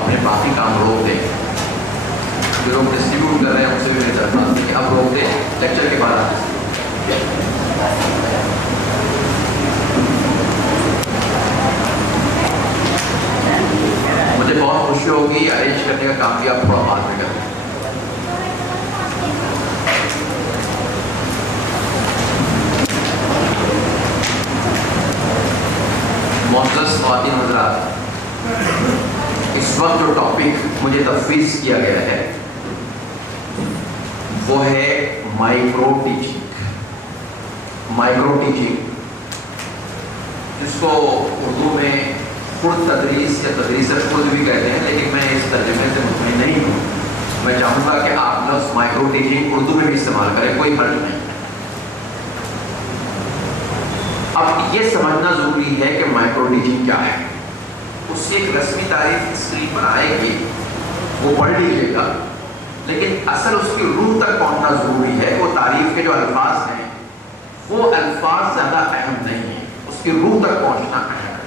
اپنے باقی کام روک دیں. جو لوگ ڈسٹریبیوٹ کر رہے ہیں ان سے بھی میری درخواست ہے کہ اب روک دیں, لیکچر کے بعد آپ مجھے بہت خوشی ہوگی. ارینج کرنے کا کام بھی آپ تھوڑا بعد میں کریں. معزز خواتین حضرات, اس وقت جو ٹاپک مجھے تفویض کیا گیا ہے وہ ہے مائکرو ٹیچنگ. مائکرو ٹیچنگ جس کو اردو میں خود تدریس یا تدریس خود بھی کہتے ہیں, لیکن میں اس ترجمے سے مطمئن نہیں ہوں. میں چاہوں گا کہ آپ لفظ مائکرو ٹیچنگ اردو میں بھی استعمال کریں, کوئی حرج نہیں. اب یہ سمجھنا ضروری ہے کہ مائکرو ٹیچنگ کیا ہے. اس کی ایک رسمی تعریف اسکرین پر آئے گی, وہ پڑھ لیجیے گا, لیکن اصل اس کی روح تک پہنچنا ضروری ہے. وہ تعریف کے جو الفاظ ہیں وہ الفاظ زیادہ اہم نہیں ہیں, اس کی روح تک پہنچنا اہم ہے.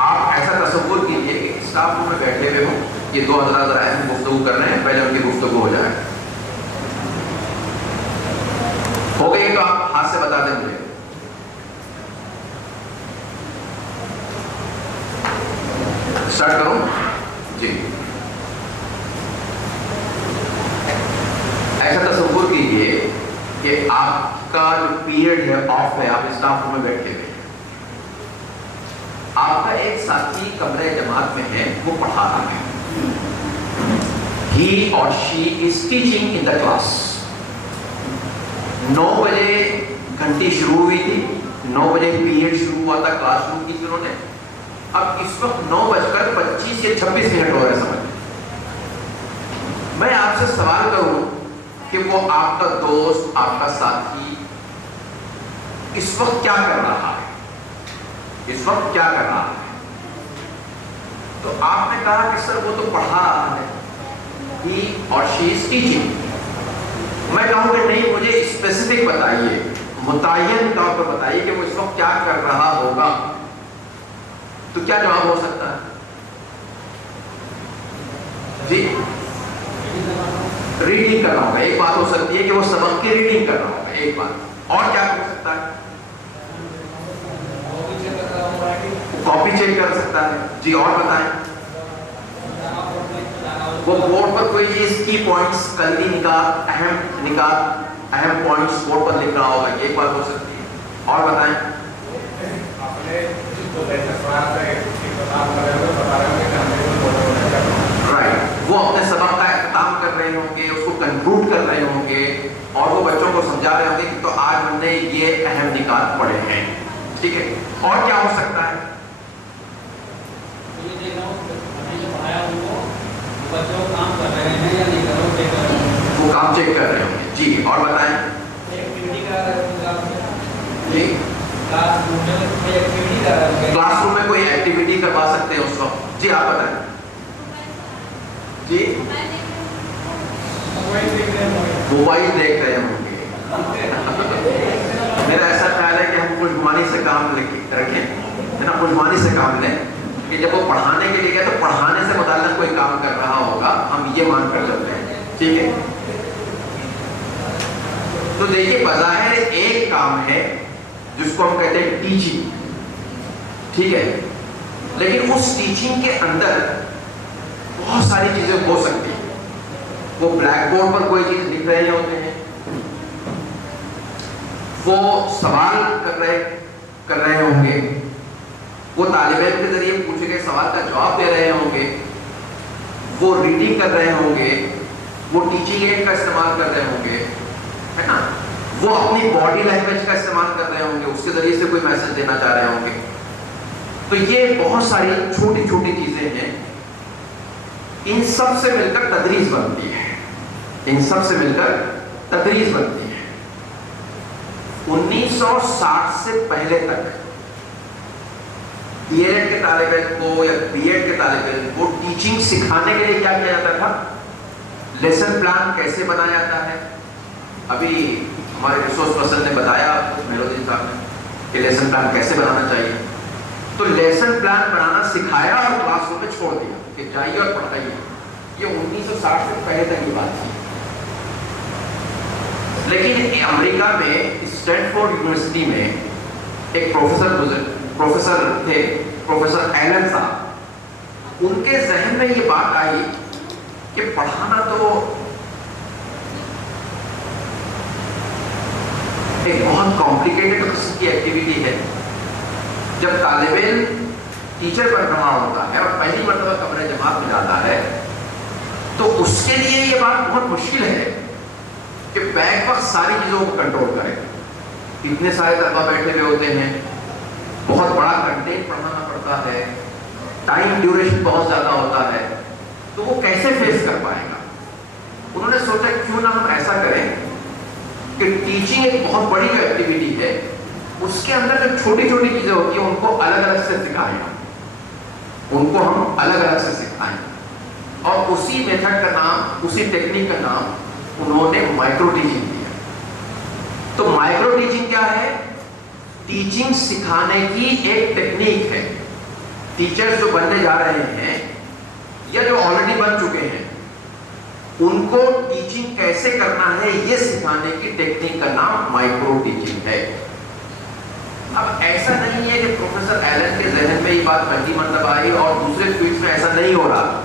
آپ ایسا تصور کیجیے کہ اسٹاف روم میں بیٹھے ہوئے ہوں, یہ دو حضرات ذرا اہم گفتگو کر رہے ہیں, پہلے ان کی گفتگو ہو جائے. ہو گئی تو آپ ہاتھ سے بتا دیں مجھے. اسٹارٹ کروں جی. ایسا تصور کیجیے کہ آپ کا جو پیریڈ ہے آف ہے, آپ اسٹاف روم میں بیٹھے ہوئے ہیں, آپ کا ایک ساتھی کمرے جماعت میں ہے, وہ پڑھا رہا ہے. He or she is teaching in the class. 9 بجے گھنٹی شروع ہوئی تھی, 9 بجے پیریڈ شروع ہوا تھا, کلاس شروع کی تھی انہوں نے. اب اس وقت 9:25 یا 26 ہو رہے سمجھ. میں آپ سے سوال کروں کہ وہ آپ کا دوست, آپ کا ساتھی اس وقت کیا کر رہا ہے, اس وقت کیا کر رہا ہے؟ تو آپ نے کہا کہ سر وہ تو پڑھا رہا ہے, he or she is teaching. میں کہوں کہ نہیں, مجھے اسپیسیفک بتائیے, متعین طور پر بتائیے کہ وہ اس وقت کیا کر رہا ہوگا. تو کیا جواب ہو سکتا ہے جی؟ ریڈنگ کر رہا ہوگا. ایک بات ہو سکتی ہے کہ وہ سبق کی ریڈنگ کر رہا ہوگا, ایک بات. اور کیا ہو سکتا ہے؟ کاپی چیک کر سکتا ہے جی. اور بتائیں, وہ بورڈ پر کوئی چیز کی پوائنٹس, کلدی نکات, اہم پوائنٹس بورڈ پر لکھ رہا ہوگا, یہ ایک بات ہو سکتی ہے. اور بتائیں, رائٹ, وہ اپنے سبق کا اختتام کر رہے ہوں گے, اس کو کنکلوڈ کر رہے ہوں گے, اور وہ بچوں کو سمجھا رہے ہوں گے کہ تو آج ہم نے یہ اہم نکات پڑھے ہیں. ٹھیک ہے, اور کیا ہو سکتا ہے؟ وہ کام چیک کر رہے ہوں گے جی. اور بتائیں جی, کلاس روم میں کوئی ایکٹیویٹی کروا سکتے ہیں اس وقت جی. آپ بتائیں جی. موبائل دیکھ رہے ہوں گے. میرا ایسا خیال ہے کہ ہم خوشگوانی سے کام رکھیں, ہے نا, خوشگوانی سے کام لیں کہ جب وہ پڑھانے کے لیے گئے تو پڑھانے سے متعلق کوئی کام کر رہا ہوگا, ہم یہ مان کر چلتے ہیں. ٹھیک ہے, تو دیکھیے بظاہر ایک کام ہے جس کو ہم کہتے ہیں ٹیچنگ, ٹھیک ہے, لیکن اس ٹیچنگ کے اندر بہت ساری چیزیں ہو سکتی ہیں. وہ بلیک بورڈ پر کوئی چیز لکھ رہے ہوتے ہیں, وہ سوال کر رہے ہوں گے, وہ طالب علم کے ذریعے پوچھے گئے سوال کا جواب دے رہے ہوں گے, وہ ریڈنگ کر رہے ہوں گے, وہ ٹیچنگ ایڈ کا استعمال کر رہے ہوں گے, ہے نا, وہ اپنی باڈی لینگویج کا استعمال کر رہے ہوں گے, اس کے ذریعے سے کوئی میسج دینا چاہ رہے ہوں گے. تو یہ بہت ساری چھوٹی چھوٹی چیزیں ہیں, ان سب سے مل کر تدریس بنتی ہے, ان سب سے مل کر تدریس بنتی ہے. 1960 سے پہلے تک ڈی ایل ایڈ کے طالب علم کو یا بی ایڈ کے طالب علم کو ٹیچنگ سکھانے کے لیے کیا کیا جاتا تھا؟ لیسن پلان کیسے بنایا جاتا ہے. ابھی ہمارے ریسورس پرسن نے بتایا میلودین صاحب نے کہ لیسن پلان کیسے بنانا چاہیے. تو لیسن پلان بنانا سکھایا اور کلاس روم میں چھوڑ دیا کہ جائیے اور پڑھائیے. یہ 1960 سے پہلے تک کی بات تھی. لیکن امریکہ میں اسٹینفورڈ یونیورسٹی میں ایک پروفیسر تھے, پروفیسر ایلن صاحب. ان کے ذہن میں یہ بات آئی کہ پڑھانا تو ایک بہت کمپلیکیٹڈ قسم کی ایکٹیویٹی ہے. جب طالب علم ٹیچر بن رہا ہوتا ہے اور پہلی مرتبہ کمرے جماعت میں جاتا ہے تو اس کے لیے یہ بات بہت مشکل ہے کہ بیک وقت ساری چیزوں کو کنٹرول کرے. اتنے سارے طلبہ بیٹھے ہوئے ہوتے ہیں, بہت بڑا کنٹینٹ پڑھانا پڑتا ہے, ٹائم ڈیوریشن بہت زیادہ ہوتا ہے, تو وہ کیسے فیس کر پائے گا. انہوں نے سوچا کیوں نہ ہم ایسا کریں کہ ٹیچنگ ایک بہت بڑی ایکٹیویٹی ہے, اس کے اندر جو چھوٹی چھوٹی چیزیں ہوتی ہیں ان کو الگ الگ سے سکھائیں, ان کو ہم الگ الگ سے سکھائیں. اور اسی میتھڈ کا نام, اسی ٹیکنیک کا نام انہوں نے مائکرو ٹیچنگ دیا. تو مائکرو ٹیچنگ کیا ہے؟ ٹیچنگ سکھانے کی ایک ٹیکنیک ہے. ٹیچرز جو بننے جا رہے ہیں یا جو آلریڈی بن چکے ہیں ان کو ٹیچنگ کیسے کرنا ہے یہ سکھانے کی ٹیکنیک کا نام مائکرو ٹیچنگ ہے. اب ایسا نہیں ہے کہ پروفیسر ایلن کے ذہن میں یہ بات پہلی مرتبہ آئی اور دوسرے فیلڈز میں ایسا نہیں ہو رہا.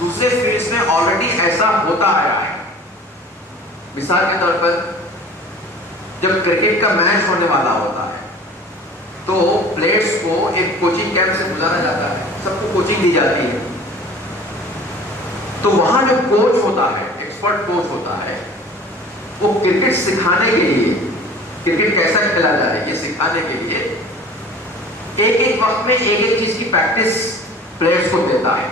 دوسرے فیلڈز میں آلریڈی ایسا ہوتا آیا ہے. مثال کے طور پر جب کرکٹ کا میچ ہونے والا ہوتا ہے تو پلیئرز کو ایک کوچنگ کیمپ سے گزارا جاتا ہے, سب کو کوچنگ دی جاتی ہے. تو وہاں جو کوچ ہوتا ہے, ایکسپرٹ کوچ ہوتا ہے, وہ کرکٹ سکھانے کے لیے, کرکٹ کیسا کھیلا جائے یہ سکھانے کے لیے ایک ایک وقت میں ایک ایک چیز کی پریکٹس پلیئرز کو دیتا ہے.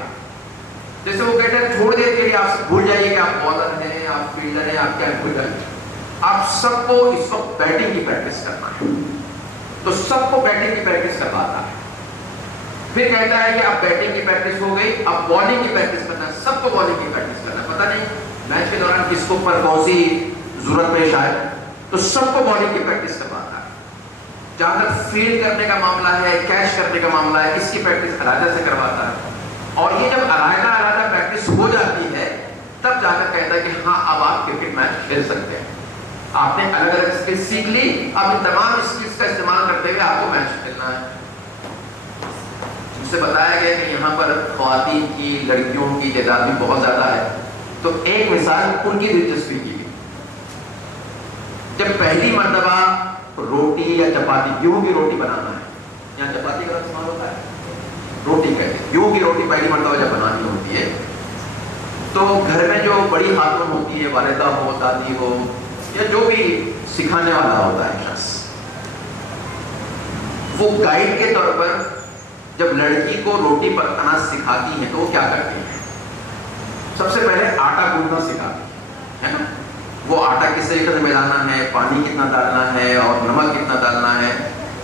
جیسے وہ کہتے ہیں تھوڑی دیر کے لیے آپ بھول جائیے کہ آپ بالر ہیں, آپ فیلڈر ہیں, آپ کیا بھول جائیں, آپ سب کو اس وقت بیٹنگ کی پریکٹس کرنا ہے. تو سب کو بیٹنگ کی پریکٹس کرواتا ہے. پھر کہتا ہے کہ اب بیٹنگ کی پریکٹس ہو گئی, اب بالنگ کی پریکٹس کرنا ہے, سب کو بالنگ کی پریکٹس کرنا ہے. پتہ نہیں میچ کے دوران کس کو پر کون سی ضرورت پیش آئے, تو سب کو بالنگ کی پریکٹس کرواتا ہے. جہاں تک فیلڈ کرنے کا معاملہ ہے, کیچ کرنے کا معاملہ ہے, اس کی پریکٹس علیحدہ سے کرواتا ہے. اور یہ جب علیحدہ پریکٹس ہو جاتی ہے تب جا کر کہتا ہے کہ ہاں اب آپ کرکٹ میچ کھیل سکتے ہیں. آپ نے الگ الگ اسکل سیکھ لی, اب ان تمام اسکلس کا استعمال کرتے ہوئے آپ کو میچ کھیلنا ہے. مجھ سے بتایا گیا کہ یہاں پر خواتین کی, لڑکیوں کی تعداد بھی بہت زیادہ ہے. تو ایک مثال ان کی دلچسپی کی, جب پہلی مرتبہ روٹی یا چپاتی, گیہوں کی روٹی بنانا ہے, یہاں چپاتی کا استعمال ہوتا ہے, روٹی کہتے ہیں, گیہوں کی روٹی پہلی مرتبہ جب بنانی ہوتی ہے تو گھر میں جو بڑی خاتون ہوتی ہے, والدہ ہو, دادی ہو, یا جو بھی سکھانے والا ہوتا ہے شخص, وہ گائیڈ کے طور پر جب لڑکی کو روٹی پکانا سکھاتی ہے تو وہ کیا کرتی ہے؟ سب سے پہلے آٹا گوندھنا سکھاتی ہے نا. وہ آٹا کس طریقے سے ملانا ہے, پانی کتنا ڈالنا ہے اور نمک کتنا ڈالنا ہے.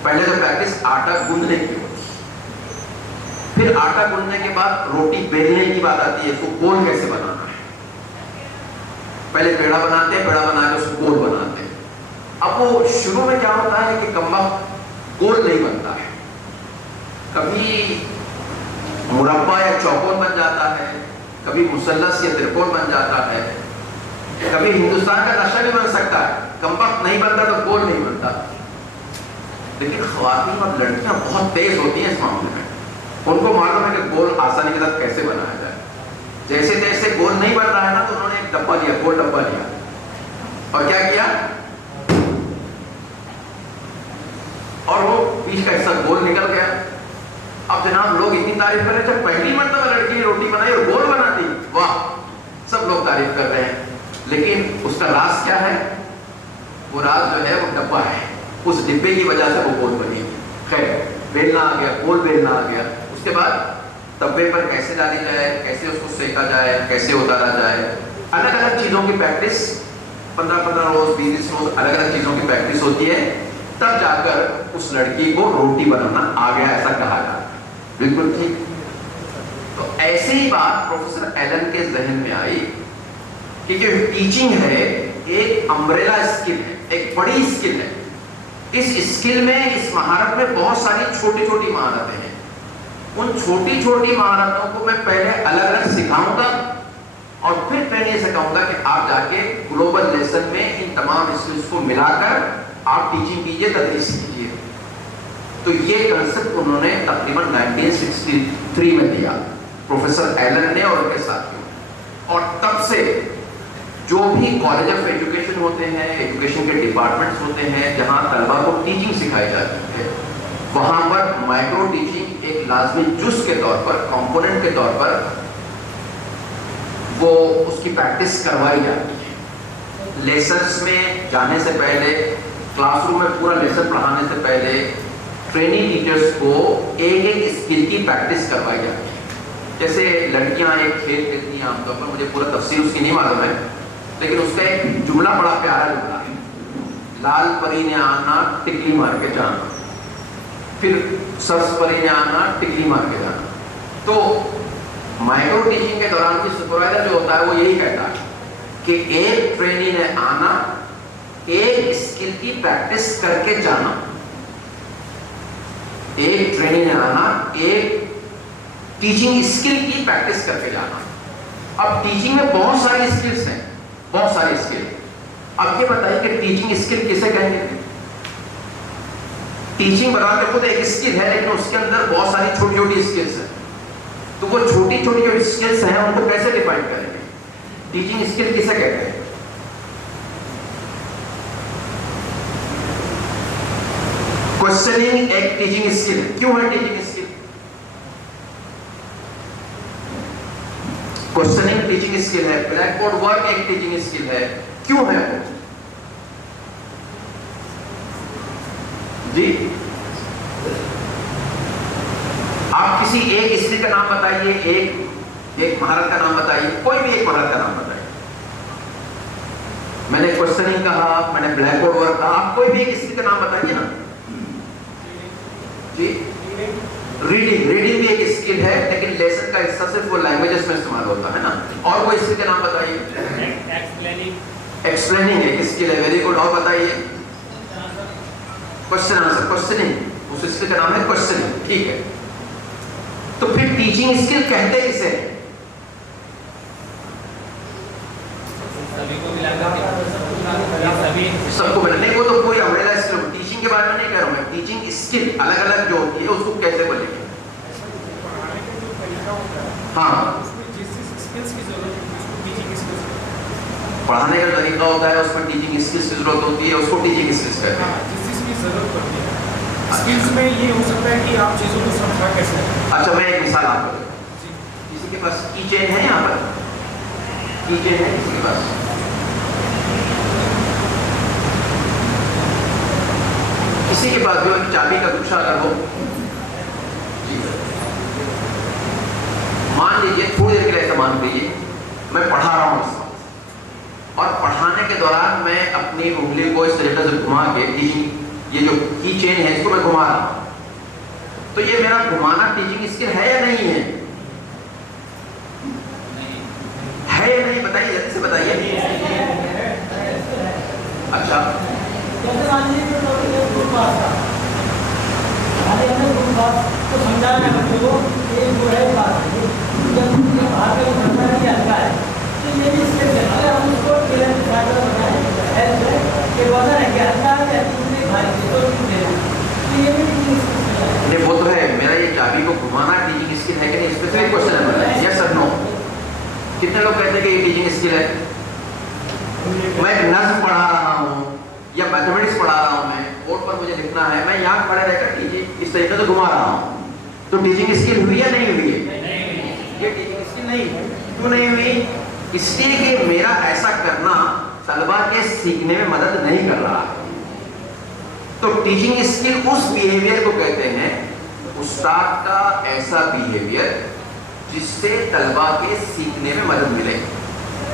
پہلے تو پریکٹس آٹا گوندھنے کی ہوتی ہے. پھر آٹا گوندھنے کے بعد روٹی بیلنے کی بات آتی ہے, اس کو گول کیسے بنانا ہے. پہلے پیڑا بناتے ہیں, پیڑا بنا کے اس کو گول بناتے ہیں. اب وہ شروع میں کیا ہوتا ہے کہ کمبخت گول نہیں بنتا ہے, کبھی مربع یا چوکور بن جاتا ہے, کبھی مثلث یا ترکون بن جاتا ہے, کبھی ہندوستان کا نقشہ بھی بن سکتا ہے. کمبخت نہیں بنتا تو گول نہیں بنتا. لیکن خواتین اور لڑکیاں بہت تیز ہوتی ہیں اس معاملے میں. ان کو معلوم ہے کہ گول آسانی کے ساتھ کیسے بنایا جائے. جیسے جیسے گول نہیں بن رہا ہے نا, تو انہوں نے ایک ڈبہ لیا, گول ڈبہ لیا, اور کیا کیا, اور وہ بیچ کا حصہ گول نکل گیا. اب جناب لوگ اتنی تعریف کر رہے, جب پہلی مرتبہ لڑکی نے روٹی بنائی اور گول بنا دی, واہ, سب لوگ تعریف کر رہے ہیں. لیکن اس کا راز کیا ہے؟ وہ راز جو ہے وہ ڈبہ ہے. اس ڈبے کی وجہ سے وہ گول بنی. خیر, بیلنا آ گیا, گول بیلنا آ گیا. اس کے بعد تبے پر کیسے ڈالی جائے, کیسے اس کو سیکا جائے, کیسے اتارا جائے, الگ الگ چیزوں کی پریکٹس 15 روز 20 روز الگ الگ چیزوں کی پریکٹس ہوتی ہے. تب جا کر اس لڑکی کو روٹی بنانا آ گیا, ایسا کہا جاتا ہے. بالکل ٹھیک. تو ایسی ہی بات پروفیسر ایلن کے ذہن میں آئی کہ ٹیچنگ ہے ایک امبریلا اسکل ہے, ایک بڑی اسکل ہے. اس اسکل میں, اس مہارت میں بہت ساری چھوٹی چھوٹی مہارتیں ہیں. ان چھوٹی چھوٹی مہارتوں کو میں پہلے الگ الگ سکھاؤں گا اور پھر میں یہ سکھاؤں گا کہ آپ جا کے گلوبل لیسن میں ان تمام اسکلس کو ملا کر آپ ٹیچنگ کیجئے، تدریس کیجئے۔ تو یہ کنسپٹ انہوں نے تقریباً 1963 میں دیا پروفیسر ایلن نے اور ان کے ساتھیوں، اور تب سے جو بھی کالج آف ایجوکیشن ہوتے ہیں، ایجوکیشن کے ڈپارٹمنٹس ہوتے ہیں جہاں طلبا کو ٹیچنگ سکھائی جاتی ہے، وہاں پر مائکرو ٹیچنگ ایک لازمی جز کے طور پر، کمپوننٹ کے طور پر وہ اس کی پریکٹس کروائی جاتی ہے۔ لیسنس میں جانے سے پہلے، کلاس روم میں پورا لیسن پڑھانے سے پہلے ٹریننگ ٹیچرز کو ایک ایک اسکل کی پریکٹس کروائی جاتی ہے۔ جیسے لڑکیاں ایک کھیل کھیلتی ہیں عام طور پر، مجھے پورا تفصیل اس کی نہیں معلوم ہے، لیکن اس کا ایک جملہ بڑا پیارا جملہ ہے، لال پری نے آنا ٹکلی مار کے جانا، پھر سبز پری نے آنا ٹکلی مار کے جانا۔ تو مائکرو ٹیچنگ کے دوران بھی سپروائزر جو ہوتا ہے وہ یہی کہتا ہے کہ ایک ٹرینی نے آنا، ایک اسکل کی پریکٹس کر کے جانا، ایک ٹرینی نے آنا، ایک ٹیچنگ اسکل کی پریکٹس کر کے جانا۔ اب ٹیچنگ میں بہت ساری اسکلس ہیں، بہت ساری اسکل۔ اب یہ بتائیے کہ ٹیچنگ اسکل کسے کہیں گے؟ ٹیچنگ بنا کے خود ایک اسکل ہے، لیکن اس کے اندر بہت ساری چھوٹی چھوٹی اسکلس ہیں، تو وہ چھوٹی چھوٹی جو اسکلس ہیں ان کو کیسے ڈیفائن کریں گے؟ ٹیچنگ اسکل کسے کہتے ہیں؟ کوسچننگ ایک ٹیچنگ اسکل ہے۔ کیوں ہے ٹیچنگ اسکل؟ کوسچننگ ٹیچنگ اسکل ہے، بلیک بورڈ ورک ایک ٹیچنگ اسکل ہے، کیوں ہے وہ؟ جی آپ کسی ایک اسکل کا نام بتائیے، ایک مہارت کا نام بتائیے، کوئی بھی ایک مہارت کا نام بتائیے۔ میں نے کوسچننگ کہا، میں نے بلیک بورڈ ورک کہا، آپ کوئی بھی ایک اسکل کا نام بتائیے نا۔ جی ریڈنگ بھی ایک اسکل ہے، لیکن لیسن کا حصہ صرف وہ لینگویجز میں استعمال ہوتا ہے نا۔ اور وہ اسکل کا نام بتائیے۔ ایکسپلیننگ ایک اسکل ہے، ویری گڈ۔ اور بتائیے۔ کوسچن آنسر، کوسچننگ، اس اسکل کا نام ہے کوسچننگ، ٹھیک ہے۔ تو پھر ٹیچنگ اسکل کہتے کسے ہیں؟ سب کو ملنے کو تو کوئی امبریلا اسکل، ٹیچنگ کے بارے میں نہیں کہہ رہا ہوں میں، ٹیچنگ اسکل الگ الگ جو ہوتی ہے اس کو کیسے بولیں گے؟ ہاں، پڑھانے کا طریقہ ہوتا ہے، اس میں ٹیچنگ اسکلس کی ضرورت ہوتی ہے، اس کو ٹیچنگ اسکلس کہتے ہیں۔ جس چیز کی ضرورت پڑتی ہے اسکلس میں یہ ہو سکتا ہے کہ آپ چیزوں کو سمجھا کیسے۔ اچھا میں ایک مثال آپ کو دیتا ہوں۔ کسی کے پاس کی چین ہے، یہاں پر کی چین ہے کسی کے پاس؟ کسی کے پاس جو چابی کا گچھا اگر ہو، جی مان لیجیے تھوڑی دیر کے لیے ایسا مان لیجیے میں پڑھا رہا ہوں اس وقت، اور پڑھانے کے دوران میں اپنی انگلی کو اس طریقے سے گھما کے یہ جو کی چین ہے اس کو میں گھما رہا ہوں، تو یہ میرا گھمانا ٹیچنگ اسکل ہے یا نہیں ہے؟ ہے یا نہیں؟ بتائیے، جلدی سے بتائیے۔ اچھا نہیں، وہ تو ہے میرا یہ چابی کو گھمانا ٹیچنگ اسکل ہے کہ نہیں، اسپیسیفک کوسچن ہے، یس اور نو۔ کتنے لوگ کہتے ہیں کہ یہ ٹیچنگ اسکل ہے؟ میں ایک نظم پڑھا رہا ہوں یا میتھمیٹکس پڑھا رہا ہوں، میں بورڈ پر مجھے لکھنا ہے، میں یہاں کھڑے رہ کر اس طریقے سے گھما رہا ہوں، تو ٹیچنگ اسکل ہوئی یا نہیں ہوئی ہے؟ یہ ٹیچنگ اسکل نہیں ہے۔ کیوں نہیں ہوئی؟ اس لیے کہ میرا ایسا کرنا طلبا کے سیکھنے میں مدد نہیں کر رہا ہے۔ تو ٹیچنگ اسکل اس بیہیویئر کو کہتے ہیں، استاد کا ایسا بیہیویئر جس سے طلبا کے سیکھنے میں مدد ملے،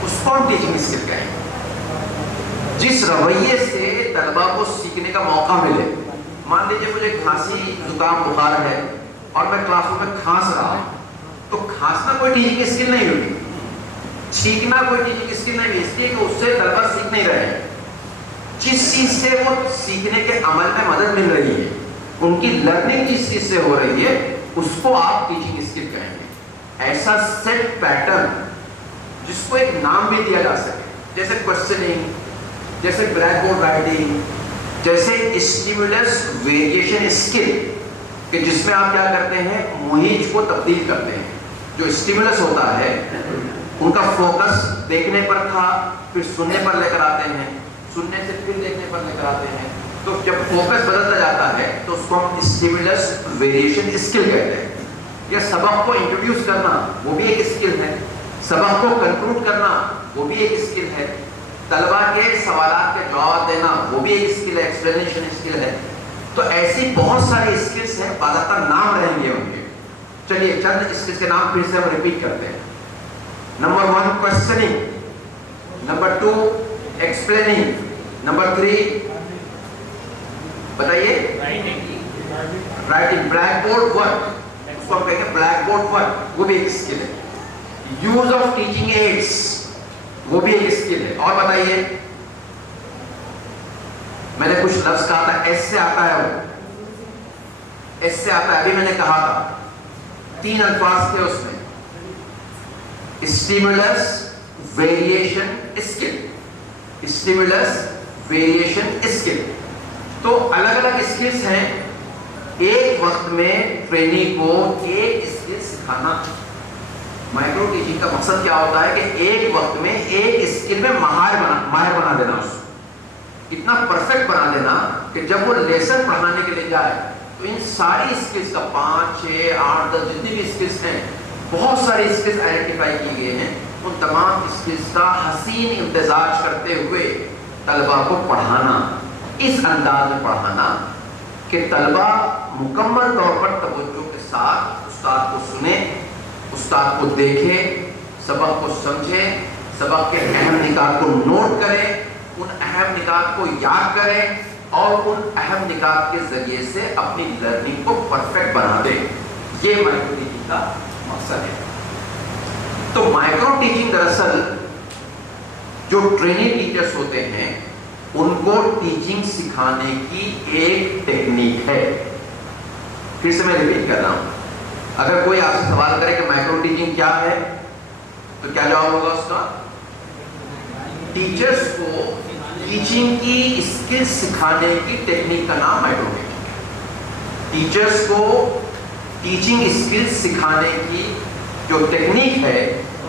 اس کو ہم ٹیچنگ اسکل کہیں گے۔ جس رویے سے طلبا کو سیکھنے کا موقع ملے، مان لیجیے مجھے کھانسی زکام بخار ہے اور میں کلاس روم میں کھانس رہا ہوں، تو کھانسنا کوئی ٹیچنگ اسکل نہیں ہوگی، سیکھنا کوئی ٹیچنگ اسکل نہیں ہے، اس لیے کہ اس سے طلبا سیکھ نہیں رہے ہیں۔ جس چیز سے وہ سیکھنے کے عمل میں مدد مل رہی ہے، ان کی لرننگ جس چیز سے ہو رہی ہے، اس کو آپ ٹیچنگ اسکل کہیں گے. ایسا سیٹ پیٹرن جس کو ایک نام بھی دیا جا سکے, جیسے کوشچننگ, جیسے بلیک بورڈ رائٹنگ, جیسے اسٹیمولس ویریشن اسکل, کہ جس میں آپ کیا کرتے ہیں, مہیج کو تبدیل کرتے ہیں. جو اسٹیمولس ہوتا ہے ان کا فوکس دیکھنے پر تھا, پھر سننے پر لے کر آتے ہیں, سننے سے پھر دیکھنے پر لے کر آتے ہیں. تو جب فوکس بدلتا جاتا ہے تو اس کو ہم اسٹیمولس ویریشن اسکل کہتے ہیں. یا سبق کو انٹروڈیوس کرنا وہ بھی ایک اسکل ہے, سبق کو کنکلوڈ کرنا وہ بھی ایک اسکل ہے, طلبا کے سوالات کے جواب دینا وہ بھی ایک اسکل ہے, ایکسپلینیشن اسکل ہے. تو ایسی بہت ساری اسکلس ہیں, باضابطہ نام رہیں گے ان کے. چلیے چند اسکلس کے نام پھر سے ہم ریپیٹ کرتے ہیں. Number 1 questioning, number 2 explaining, number 3 بتائیے رائٹنگ, بلیک بورڈ ورک, اس کو ہم کہیں گے بلیک بورڈ ورک, وہ بھی ایک اسکل ہے. یوز آف ٹیچنگ ایڈس وہ بھی ایک اسکل ہے. اور بتائیے, میں نے کچھ لفظ کہا تھا ایس سے آتا ہے, وہ ایس سے آتا ہے, ابھی میں نے کہا تھا 3 الفاظ تھے اس میں, stimulus variation skill, stimulus variation skill. تو الگ الگ اسکلس ہیں. ایک وقت میں ٹرینی کو ایک اسکل سکھانا. مائکرو ٹیچنگ کا مقصد کیا ہوتا ہے کہ ایک وقت میں ایک اسکل میں ماہر بنا دینا, اس کو اتنا پرفیکٹ بنا دینا کہ جب وہ لیسن پڑھانے کے لیے جائے تو ان ساری اسکلس کا 5 6 8 10 جتنی بھی اسکلس ہیں, بہت ساری اسکلس آئیڈینٹیفائی کی گئے ہیں, ان تمام اسکلس کا حسین امتزاج کرتے ہوئے طلبا کو پڑھانا, اس انداز میں پڑھانا کہ طلبا مکمل طور پر توجہ کے ساتھ استاد کو سنے, استاد کو دیکھے, سبق کو سمجھے, سبق کے اہم نکات کو نوٹ کرے, ان اہم نکات کو یاد کرے اور ان اہم نکات کے ذریعے سے اپنی لرننگ کو پرفیکٹ بنا دے. یہ مائکرو ٹیچنگ کا مقصد ہے. تو مائکرو ٹیچنگ دراصل جو ٹریننگ ٹیچرز ہوتے ہیں ان کو ٹیچنگ سکھانے کی ایک ٹیکنیک ہے. پھر سے میں ریپیٹ کر رہا ہوں, اگر کوئی آپ سے سوال کرے کہ مائکرو ٹیچنگ کیا ہے تو کیا جواب ہوگا اس کا؟ ٹیچرز کو ٹیچنگ کی اسکل سکھانے کی ٹیکنیک کا نام مائکرو ٹیچنگ ہے. ٹیچرز کو ٹیچنگ اسکل سکھانے کی جو ٹیکنیک ہے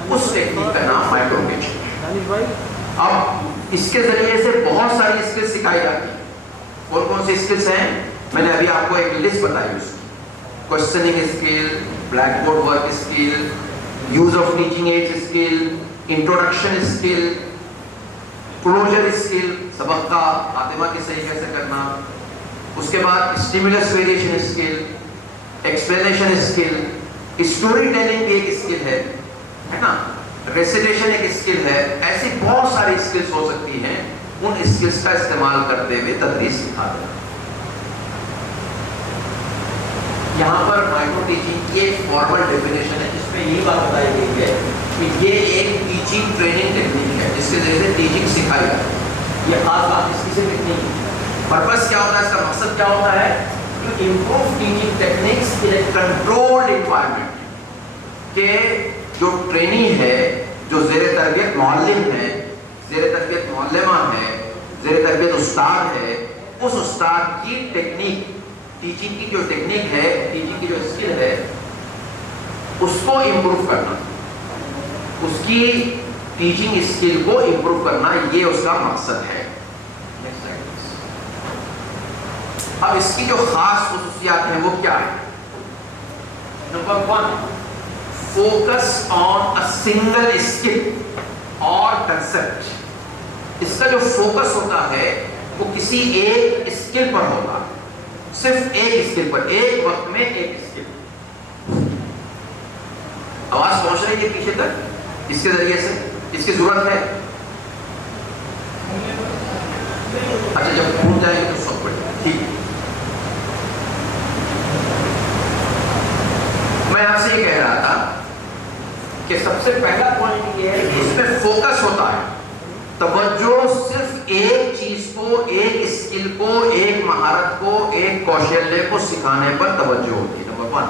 اس ٹیکنیک کا نام مائکرو ٹیچنگ ہے. اب اس کے ذریعے سے بہت ساری اسکل سکھائی جاتی ہیں. کون کون سی اسکلس ہیں؟ میں نے ابھی آپ کو ایک لسٹ بتائی اس کی. Questioning skill, blackboard work skill, use of teaching aids skill, introduction skill, closure skill, سبق کا خاتمہ کی صحیح کیسے کرنا, اس کے بعد stimulus variation skill, explanation skill, story telling بھی ایک اسکل ہے نا, ریسیٹیشن ایک اسکل ہے. ایسی بہت ساری اسکلس ہو سکتی ہیں. ان اسکلس کا استعمال کرتے ہوئے تدریس سکھا دینا. یہاں پر مائکرو ٹیچنگ کی ایک فارمل ڈیفینیشن ہے جس میں یہ بات بتائی گئی ہے کہ یہ ایک ٹیچنگ ٹریننگ ٹیکنیک ہے جس کے ذریعے سے ٹیچنگ سکھائی جاتی ہے. یہ خاص بات اس کی سے نہیں ہے. پرپس کیا ہوتا ہے, اس کا مقصد کیا ہوتا ہے؟ To improve teaching techniques in a controlled environment. کہ جو ٹریننگ ہے, جو زیر تربیت معلم ہے, زیر تربیت معلمہ ہے, زیر تربیت استاد ہے, اس استاد کی ٹیکنیک, ٹیچنگ کی جو ٹیکنیک ہے, ٹیچنگ کی جو اسکل ہے, اس کو امپروو کرنا, اس کی ٹیچنگ اسکل کو امپروو کرنا, یہ اس کا مقصد ہے. اب اس کی جو خاص خصوصیات ہیں وہ کیا ہے؟ Number 1, focus on a single skill اور کنسپٹ. اس کا جو فوکس ہوتا ہے وہ کسی ایک اسکل پر ہوگا, صرف ایک اسکل پر, ایک وقت میں ایک اسکل. آواز پہنچ رہی ہے پیچھے تک؟ اس کے ذریعے سے اس کی ضرورت ہے. اچھا جب پہنچ جائے گی تو سب پڑے. ٹھیک ہے, میں آپ سے یہ کہہ رہا تھا کہ سب سے پہلا پوائنٹ یہ ہے کہ اس میں فوکس ہوتا ہے, توجہ صرف ایک چیز کو, ایک اسکل کو, ایک مہارت کو, ایک کوشلیہ کو سکھانے پر توجہ ہوتی ہے. نمبر 1.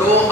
2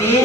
3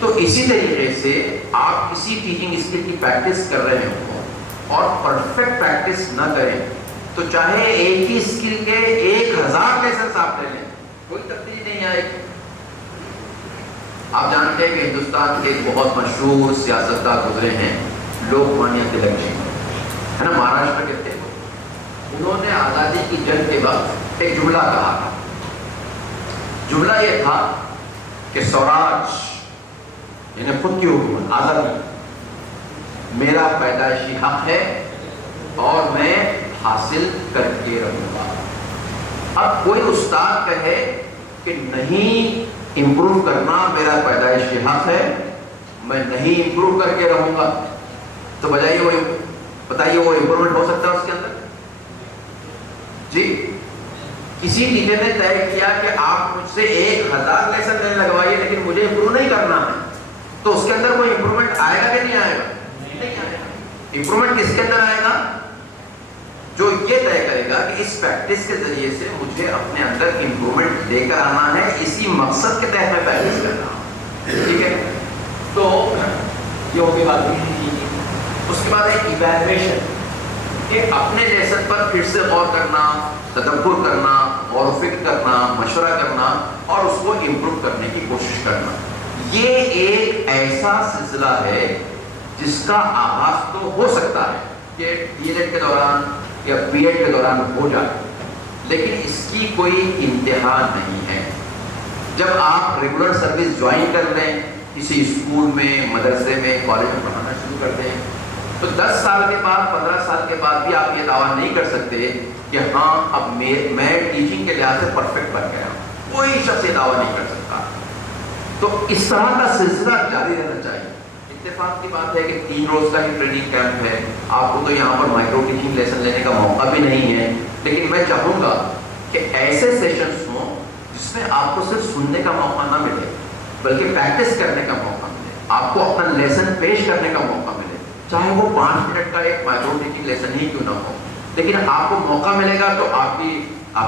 تو اسی طریقے سے آپ کسی ٹیچنگ اسکل کی پریکٹس کر رہے ہوں اور پرفیکٹ پریکٹس نہ کریں تو چاہے ایک ہی اسکل کے 1000 لیسنس آپ لے لیں کوئی تبدیلی نہیں آئے گی. آپ جانتے ہیں کہ ہندوستان کے ایک بہت مشہور سیاستدان گزرے ہیں لوک مانیہ تلک جی, ہے نا, مہاراشٹر کے تھے. انہوں نے آزادی کی جنگ کے وقت ایک جملہ کہا تھا. جملہ یہ تھا کہ سوراج یعنی خود کی حکومت, آزادی میرا پیدائشی حق ہے اور میں حاصل کر کے رہوں گا. اب کوئی استاد کہے کہ نہیں امپروو کرنا میرا پیدائشی حق ہے, میں نہیں امپروو کر کے رہوں گا, تو بتائیے وہ امپروومنٹ ہو سکتا ہے اس کے اندر؟ جی, کسی ٹیچر نے طے کیا کہ آپ مجھ سے 1000 لیسن نہیں لگوائیے لیکن مجھے امپروو نہیں کرنا ہے, تو اس کے اندر کوئی امپروومنٹ آئے گا کہ نہیں آئے گا؟ نہیں آئے گا. امپروومنٹ کس کے اندر آئے گا؟ جو یہ طے کرے گا کہ اس پریکٹس کے ذریعے سے مجھے اپنے اندر امپروومنٹ لے کر آنا ہے, اسی مقصد کے تحت میں پریکٹس کر رہا ہوں. ٹھیک ہے, تو یہ ہوگی بات. اس کے بعد ایک ایویلویشن, کہ اپنے لیسن پر پھر سے غور کرنا, تدبر کرنا, غور و فکر کرنا, مشورہ کرنا اور اس کو امپروو کرنے کی کوشش کرنا. یہ ایک ایسا سلسلہ ہے جس کا آغاز تو ہو سکتا ہے کہ ڈی ایل ایڈ کے دوران یا بی ایڈ کے دوران ہو جائے, لیکن اس کی کوئی انتہا نہیں ہے. جب آپ ریگولر سروس جوائن کر لیں, کسی اسکول میں, مدرسے میں, کالج میں پڑھانا شروع کر دیں, تو 10 سال کے بعد, 15 سال کے بعد بھی آپ یہ دعویٰ نہیں کر سکتے کہ ہاں اب میں ٹیچنگ کے لحاظ سے پرفیکٹ بن گیا ہوں. کوئی شخص یہ دعویٰ نہیں کر سکتا. تو اس طرح کا سلسلہ جاری رہنا چاہیے. اتفاق کی بات ہے کہ 3 روز کا ہی ٹریننگ کیمپ ہے, آپ کو تو یہاں پر مائکرو ٹیچنگ لیسن لینے کا موقع بھی نہیں ہے, لیکن میں چاہوں گا کہ ایسے سیشنز ہوں جس میں آپ کو صرف سننے کا موقع نہ ملے بلکہ پریکٹس کرنے کا موقع ملے, آپ کو اپنا لیسن پیش کرنے کا موقع ملے, چاہے وہ 5 منٹ کا ایک مائکرو ٹیچنگ لیسن ہی کیوں نہ ہو, لیکن آپ کو موقع ملے گا تو آپ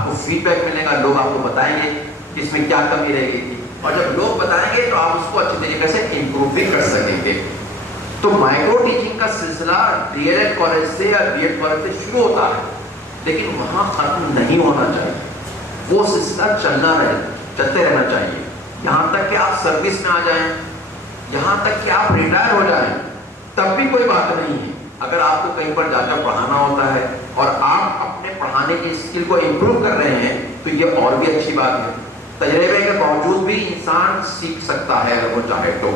کو فیڈ بیک ملے گا, لوگ آپ کو بتائیں گے کہ اس میں کیا کمی رہ گئی تھی, اور جب لوگ بتائیں گے تو آپ اس کو اچھی طریقے سے امپروو بھی کر سکیں گے. تو مائکرو ٹیچنگ کا سلسلہ ڈی ایل ایڈ کالج سے یا بی ایڈ کالج سے شروع ہوتا ہے, لیکن وہاں ختم نہیں ہونا چاہیے. وہ سلسلہ چلتے رہنا چاہیے یہاں تک کہ آپ سروس میں آ جائیں, یہاں تک کہ آپ ریٹائر ہو جائیں, تب بھی کوئی بات نہیں ہے. اگر آپ کو کہیں پر جا کر پڑھانا ہوتا ہے اور آپ اپنے پڑھانے کی اسکل کو امپروو کر رہے ہیں تو یہ اور بھی اچھی بات ہے. تجربے کے باوجود بھی انسان سیکھ سکتا ہے اگر وہ چاہے تو.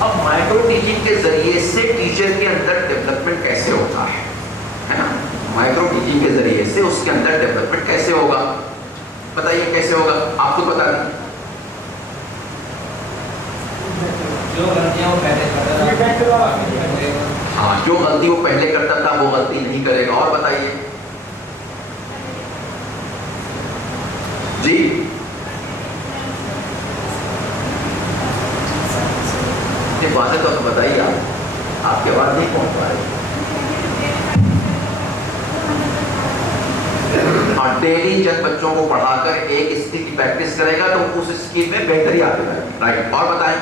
اب مائکرو ٹیچنگ کے ذریعے سے ٹیچر کے اندر ڈیولپمنٹ کیسے ہوتا ہے نا, مائکرو ٹیچنگ کے ذریعے سے اس کے اندر ڈیولپمنٹ کیسے ہوگا, بتائیے کیسے ہوگا, آپ کو بتا دیں. جو غلطیاں وہ پہلے کرتا تھا, ہاں, جو غلطی وہ پہلے کرتا تھا وہ غلطی نہیں کرے گا. اور بتائیے جی, باتیں تو بتائیے, آپ کی آواز نہیں پہنچ پا رہی. اور ڈیلی جب بچوں کو پڑھا کر ایک اسکل کی پریکٹس کرے گا تو اس اسکل میں بہتری آتی ہے. رائٹ, اور بتائیں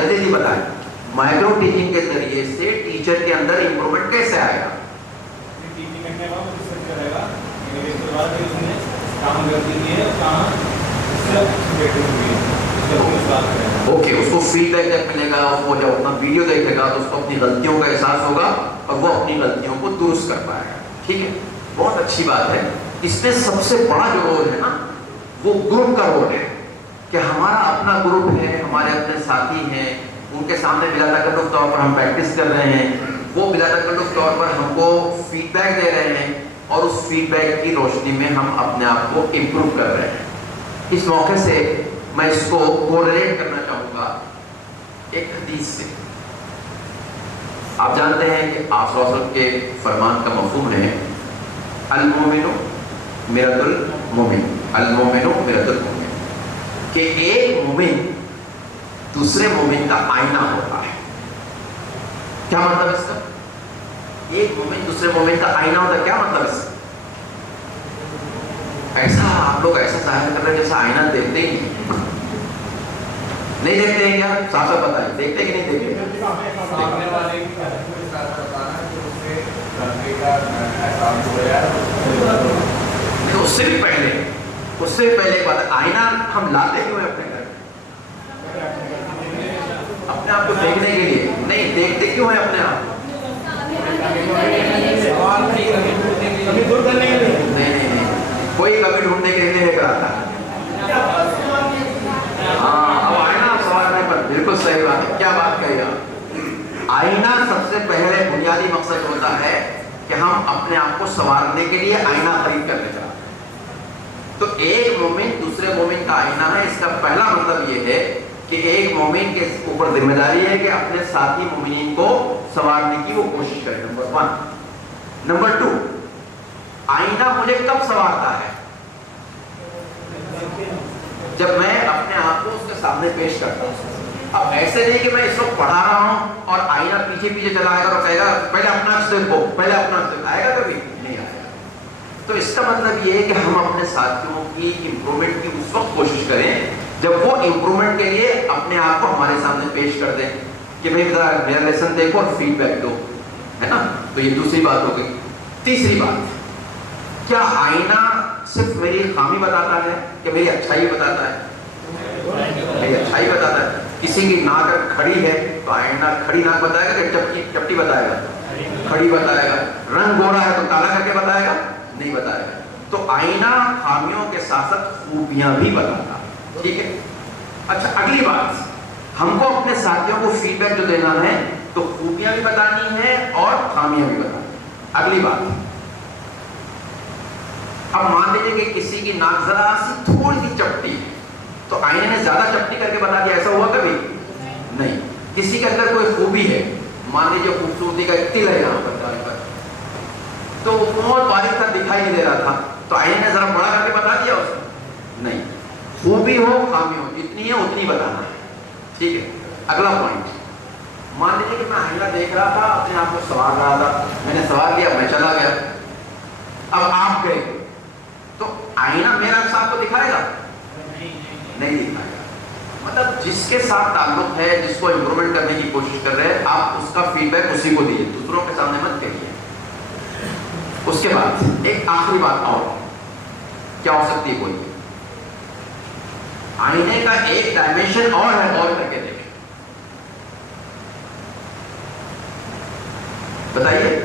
جلدی جی بتائیں, مائکرو ٹیچنگ کے ذریعے سے ٹیچر کے اندر امپروومنٹ کیسے آئے گا؟ اوکے, اس کو فیڈ بیک جب ملے گا, اس کو جب اپنا ویڈیو دیکھے گا تو اس کو اپنی غلطیوں کا احساس ہوگا اور وہ اپنی غلطیوں کو درست کر پائے گا. ٹھیک ہے, بہت اچھی بات ہے. اس میں سب سے بڑا جو رول ہے نا وہ گروپ کا رول ہے, کہ ہمارا اپنا گروپ ہے, ہمارے اپنے ساتھی ہیں, ان کے سامنے بلا تکلف طور پر ہم پریکٹس کر رہے ہیں, وہ بلا تکلف طور پر ہم کو فیڈ بیک دے رہے ہیں اور اس فیڈ بیک کی روشنی میں ہم اپنے آپ کو امپروو کر رہے ہیں. اس موقع سے میں اس کو کوریلیٹ کرنا چاہوں گا ایک حدیث سے. آپ جانتے ہیں کہ آپ صلی اللہ علیہ وسلم کے فرمان کا مفہوم ہے المومن مرۃ المومن, المومن مرۃ المومن, کہ ایک مومن دوسرے مومن کا آئینہ ہوتا ہے. کیا مطلب اس کا؟ ایک مومن دوسرے مومن کا آئینہ ہوتا ہے, کیا مطلب اس کا؟ ایسا آپ لوگ ایسا ظاہر کر رہے ہیں جیسا آئینہ دیکھتے ہی نہیں دیکھتے ہیں کیا؟ صاف صاف بتائیں، دیکھتے کہ نہیں دیکھتے؟ سامنے والے کی طرف کے ساتھ بتانا کہ اس سے لڑکے کا احساس ہو گیا ہے. اس سے بھی پہلے ایک بات ہے، آئینہ ہم لاتے کیوں ہیں اپنے گھر؟ اپنے آپ کو دیکھنے کے لیے نہیں، دیکھتے کیوں ہیں اپنے آپ کو؟ نہیں، کوئی کبھی ڈھونڈنے کے لیے نہیں کراتا. ہاں، اب آئینہ سوال نہیں، پر بالکل صحیح بات ہے. کیا بات کہی آپ؟ آئینہ سب سے پہلے بنیادی مقصد ہوتا ہے کہ ہم اپنے آپ کو سنوارنے کے لیے آئینہ خرید کر لے جاتے ہیں. تو ایک مومن دوسرے مومن کا آئینہ ہے. اس کا پہلا مطلب یہ ہے کہ ایک مومن کے اوپر ذمہ داری ہے کہ اپنے ساتھی مومنین کو سنوارنے کی وہ کوشش کرے. نمبر 1. نمبر 2، آئینہ مجھے کب سنوارتا ہے؟ جب میں اپنے آپ کو اس کے سامنے پیش کرتا ہوں. اب ایسے نہیں کہ میں اس وقت پڑھا رہا ہوں اور آئینہ پیچھے چلا آئے گا اور کہے گا پہلے اپنا دیکھو، پہلے اپنا دیکھو. آئے گا کبھی نہیں آئے گا. تو اس کا مطلب یہ ہے کہ ہم اپنے ساتھیوں کی امپرومنٹ کی اس وقت کوشش کریں جب وہ امپرومنٹ کے لیے اپنے آپ کو ہمارے سامنے پیش کر دیں کہ بھائی میرا لیسن دیکھو اور فیڈ بیک دو، ہے نا. تو یہ دوسری بات ہو گئی. تیسری بات، کیا آئینہ صرف میری خامی بتاتا ہے کہ میری اچھائی بتاتا ہے؟ میری اچھائی بتاتا ہے. کسی کی ناک کھڑی ہے تو آئینہ کھڑی ناک بتائے گا کہ چپٹی بتائے گا؟ کھڑی بتائے گا. رنگ گورا ہے تو کالا کر کے بتائے گا؟ نہیں بتائے گا. تو آئینہ خامیوں کے ساتھ ساتھ خوبیاں بھی بتاتا. ٹھیک ہے. اچھا، اگلی بات، ہم کو اپنے ساتھیوں کو فیڈ بیک جو دینا ہے تو خوبیاں بھی بتانی ہے اور خامیاں بھی بتانی. اگلی بات، اب مان لیجیے کہ کسی کی ناک ذرا سی تھوڑی سی چپٹی ہے تو آئینے نے زیادہ چپٹی کر کے بتا دیا. ایسا ہوا کبھی؟ نہیں. کسی کے اندر کوئی خوبی ہے، مان لیجیے خوبصورتی کا ایک تل ہے یہاں پر داڑھی پر، تو بہت باریک تھا، دکھائی نہیں دے رہا تھا، تو آئینے نے ذرا بڑا کر کے بتا دیا اس نے؟ نہیں. خوبی ہو خامی ہو، جتنی ہے اتنی بتانا ہے. ٹھیک ہے. اگلا پوائنٹ، مان لیجیے کہ میں آئینہ دیکھ رہا تھا، اپنے آپ کو سنوار رہا تھا، میں نے سنوار لیا، میں چلا گیا. اب آپ گئے تو آئینہ میرا اکس آپ کو دکھائے گا؟ نہیں دکھائے گا. مطلب جس کے ساتھ تعلق ہے، جس کو امپرومنٹ کرنے کی کوشش کر رہے ہیں، آپ اس کا فیڈ بیک اسی کو دیجیے، دوسروں کے سامنے مت کہیے. اس کے بعد ایک آخری بات اور کیا ہو سکتی ہے؟ کوئی آئینے کا ایک ڈائمینشن اور ہے، اور کر کے دیکھیں. بتائیے.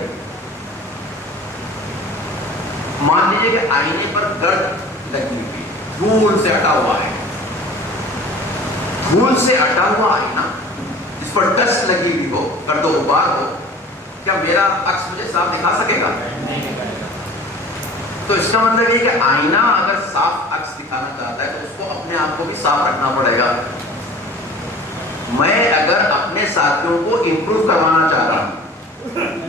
مان لیجیے کہ آئینے پر گرد لگی ہوئی، دھول سے اٹا ہوا ہے. دھول سے اٹا ہوا آئینہ جس پر ڈسٹ لگی ہوئی ہو، گرد و غبار ہو، کیا میرا عکس مجھے صاف دکھا سکے گا؟ تو اس کا مطلب یہ کہ آئینہ اگر صاف عکس دکھانا چاہتا ہے تو اس کو اپنے آپ کو بھی صاف رکھنا پڑے گا. میں اگر اپنے ساتھیوں کو امپروو کروانا چاہ رہا ہوں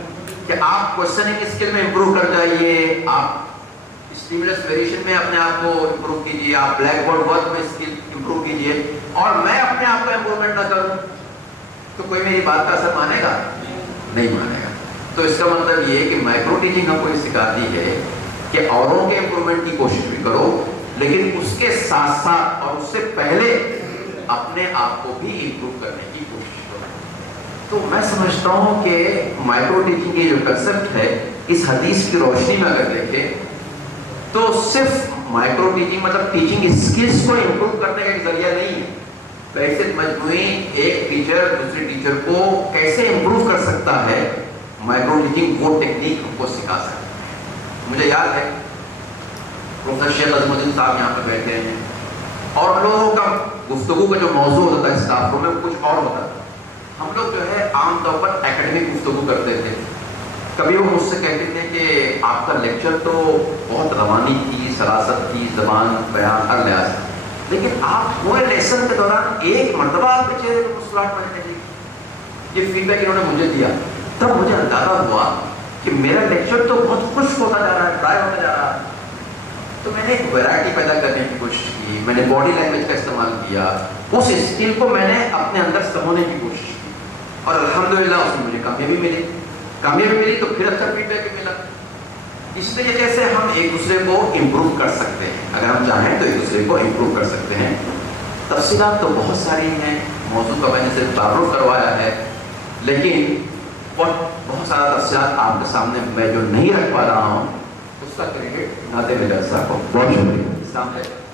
کہ آپ کوشچننگ اسکل میں امپروو کر جائیے، آپ اسٹیمولس ویریشن میں اپنے آپ کو امپروو کیجیے، آپ بلیک بورڈ ورک میں اسکل امپروو کیجیے، اور میں اپنے آپ کو امپروومنٹ نہ کروں تو کوئی میری بات کا اثر مانے گا؟ نہیں مانے گا. تو اس کا مطلب یہ ہے کہ مائکرو ٹیچنگ ہم کو یہ سکھاتی ہے کہ اوروں کے امپروومنٹ کی کوشش بھی کرو، لیکن اس کے ساتھ ساتھ اور اس سے پہلے اپنے آپ کو بھی امپروو کرنے کی کوشش کرو. تو میں سمجھتا ہوں کہ مائکرو ٹیچنگ کی جو کنسپٹ ہے، اس حدیث کی روشنی میں اگر دیکھیں تو صرف مائکرو ٹیچنگ مطلب ٹیچنگ اسکلس کو امپروو کرنے کا ایک ذریعہ نہیں ہے، بلکہ مجموعی ایک ٹیچر دوسرے ٹیچر کو کیسے امپروو کر سکتا ہے. مائکرو ٹیچنگ وہ ٹیکنیک ہم کو سکھا سکتا ہے. مجھے یاد ہے پروفیسر شیخ عظم الدین صاحب یہاں پہ بیٹھے ہیں، اور لوگوں کا گفتگو کا جو موضوع ہوتا ہے اسٹاف روم میں کچھ اور ہوتا ہے. ہم لوگ جو ہے عام طور پر اکیڈمک گفتگو کرتے تھے. کبھی وہ مجھ سے کہتے تھے کہ آپ کا لیکچر تو بہت روانی تھی، سراست تھی، زبان بیان ہر لحاظ سے، لیکن آپ پورے لیسن کے دوران ایک مرتبہ آپ کے چہرے پہ مسکراہٹ نہیں دیکھی. یہ فیڈ بیک انہوں نے مجھے دیا. تب مجھے اندازہ ہوا کہ میرا لیکچر تو بہت خشک ہوتا جا رہا ہے، ڈرائی ہوتا جا رہا ہے. تو میں نے ایک ویرائٹی پیدا کرنے کی کوشش کی، میں نے باڈی لینگویج کا استعمال کیا، اس اسکل کو میں نے اپنے اندر سمونے کی کوشش کی، اور الحمدللہ اس میں مجھے کامیابی ملی. تو پھر اچھا فیڈ بیک ملا. اس طریقے سے ہم ایک دوسرے کو امپروو کر سکتے ہیں. اگر ہم چاہیں تو ایک دوسرے کو امپروو کر سکتے ہیں. تفصیلات تو بہت ساری ہیں, موضوع کا میں نے صرف تعارف کروایا ہے, لیکن بہت سارا تفصیلات آپ کے سامنے میں جو نہیں رکھ پا رہا ہوں اس کا کریڈٹ ناطق ملت صاحب کو. بہت شکریہ. السلام علیکم.